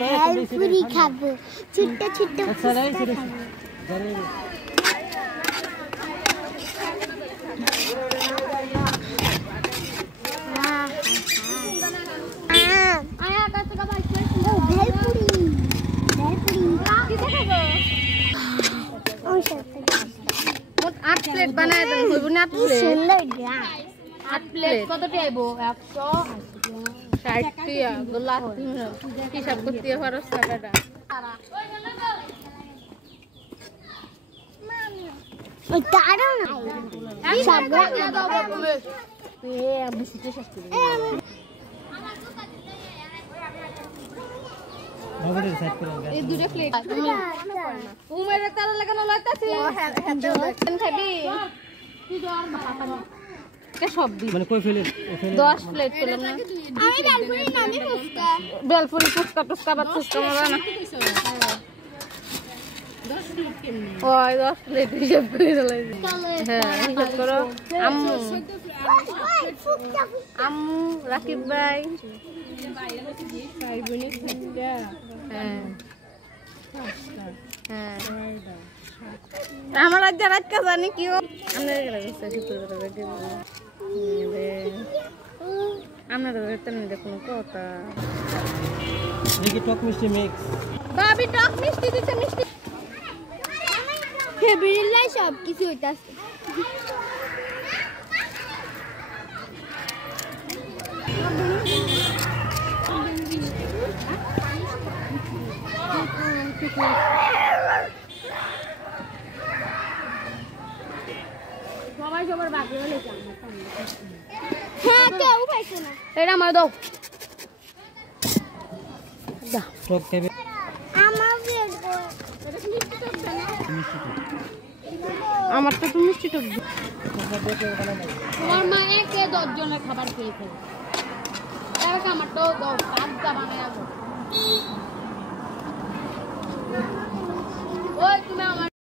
ভেলপুরি খাবো ছোট্ট ছোট্ট आठ प्लेट बनाए तो कोई बुना आठ प्लेट कत आइबो 160 टिया गोला हिसाब करते खरच টাকাটা ওই দাঁড়াও না সাগর দাও বলে আমি সিটে শেষ করে বাবুদের সাইড করে এই দুটো প্লেট উমের তারা লাগানো লইতাছে খাবি কি দর মাথা কে সব দি মানে কই ফেলে 10 প্লেট পেলাম না আমি বেলপুরি নামি ফুচকা বেলপুরি ফুচকা টুচকা বাত ফুচকা মজা না 10 প্লেট কেমনে ওই 10 প্লেট হিসাব করে দিলাই হ্যাঁ হিসাব করো আম্মু আম্মু রাকিব ভাই ভাই বোনে খাইটা হ্যাঁ হ্যাঁ আমার আজ রাত কা জানি কি আমরা গেছে শুক্রবার দিন আমরা তো দেখুন কথা দেখি টক মিষ্টি মিক্স বাবি টক মিষ্টি দিতে মিষ্টি হে বিড়লাই সব কিছু হইতাছে সবাই সবার বাকি হলে হ্যাঁ কেউ পাইছে না এটা আমার দাও দাও টক খাবে আমার বের আমার তো তুমি মিষ্টি টক তোমার মা একে 10 জনের খাবার খেয়েছে তার আমার তো দাও